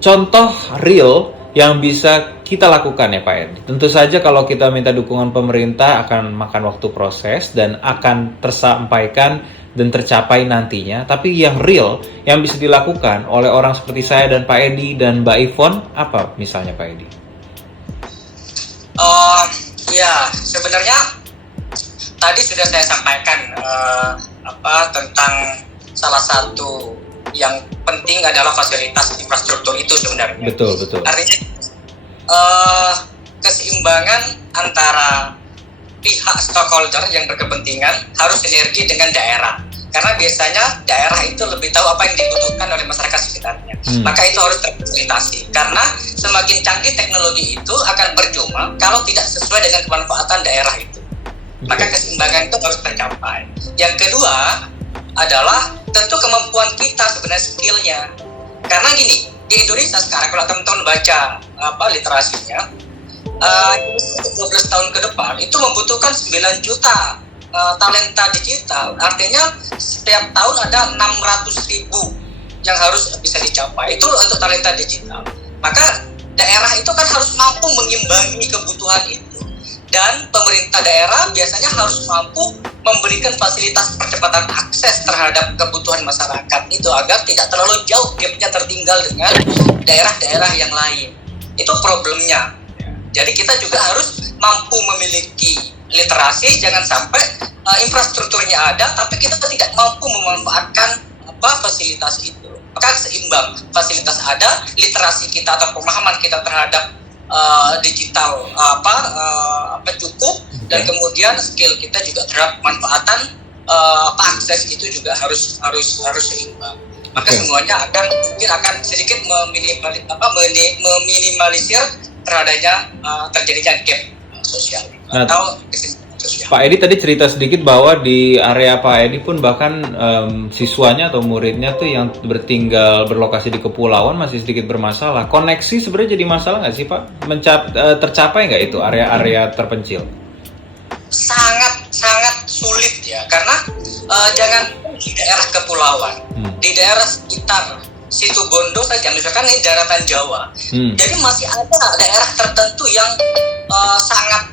Contoh real yang bisa kita lakukan ya Pak Edi. Tentu saja kalau kita minta dukungan pemerintah akan makan waktu proses dan akan tersampaikan dan tercapai nantinya. Tapi yang real yang bisa dilakukan oleh orang seperti saya dan Pak Edi dan Mbak Ivon apa misalnya Pak Edi? Ya sebenarnya tadi sudah saya sampaikan tentang salah satu yang penting adalah fasilitas infrastruktur itu sebenarnya. Betul. Artinya keseimbangan antara pihak stakeholder yang berkepentingan harus sinergi dengan daerah. Karena biasanya daerah itu lebih tahu apa yang dibutuhkan oleh masyarakat sekitarnya. Maka itu harus terfasilitasi. Karena semakin canggih teknologi itu akan percuma kalau tidak sesuai dengan kemanfaatan daerah itu. Maka keseimbangan itu harus tercapai. Yang kedua adalah tentu kemampuan kita sebenarnya skillnya. Karena gini, di Indonesia sekarang kalau teman-teman baca literasinya, 12 tahun ke depan itu membutuhkan 9 juta talenta digital. Artinya setiap tahun ada 600.000 yang harus bisa dicapai. Itu untuk talenta digital. Maka daerah itu kan harus mampu mengimbangi kebutuhan itu. Dan pemerintah daerah biasanya harus mampu memberikan fasilitas percepatan akses terhadap kebutuhan masyarakat itu agar tidak terlalu jauh gapnya tertinggal dengan daerah-daerah yang lain. Itu problemnya. Jadi kita juga harus mampu memiliki literasi, jangan sampai infrastrukturnya ada tapi kita tidak mampu memanfaatkan fasilitas itu. Maka seimbang, fasilitas ada, literasi kita atau pemahaman kita terhadap digital cukup, dan kemudian skill kita juga terhadap pemanfaatan akses itu juga harus seimbang. Maka semuanya akan sedikit meminimalisir terjadinya gap sosial atau sosial. Pak Edi tadi cerita sedikit bahwa di area Pak Edi pun bahkan siswanya atau muridnya tuh yang berlokasi di kepulauan masih sedikit bermasalah. Koneksi sebenarnya jadi masalah nggak sih Pak? Tercapai nggak itu area-area terpencil? Sangat sulit ya, karena jangan di daerah kepulauan, di daerah sekitar Situbondo saja, misalkan ini daratan Jawa, jadi masih ada daerah tertentu yang sangat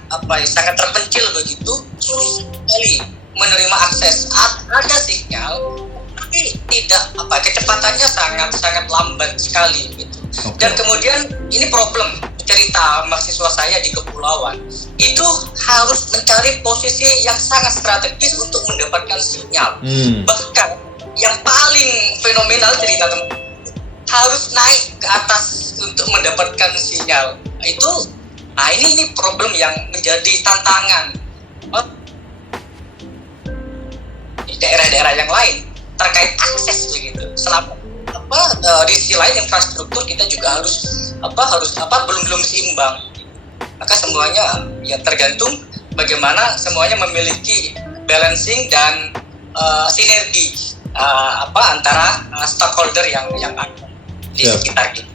terpencil begitu, sulit sekali menerima akses. Ada sinyal, tapi tidak kecepatannya sangat lambat sekali gitu. Dan kemudian ini problem cerita mahasiswa saya di kepulauan itu harus mencari posisi yang sangat strategis untuk mendapatkan sinyal. Bahkan yang paling fenomenal cerita teman harus naik ke atas untuk mendapatkan sinyal. Itu ini problem yang menjadi tantangan di daerah-daerah yang lain terkait akses begitu. Di sisi lain infrastruktur kita juga harus belum seimbang. Maka semuanya ya tergantung bagaimana semuanya memiliki balancing dan sinergi antara stakeholder yang ada di sekitar kita.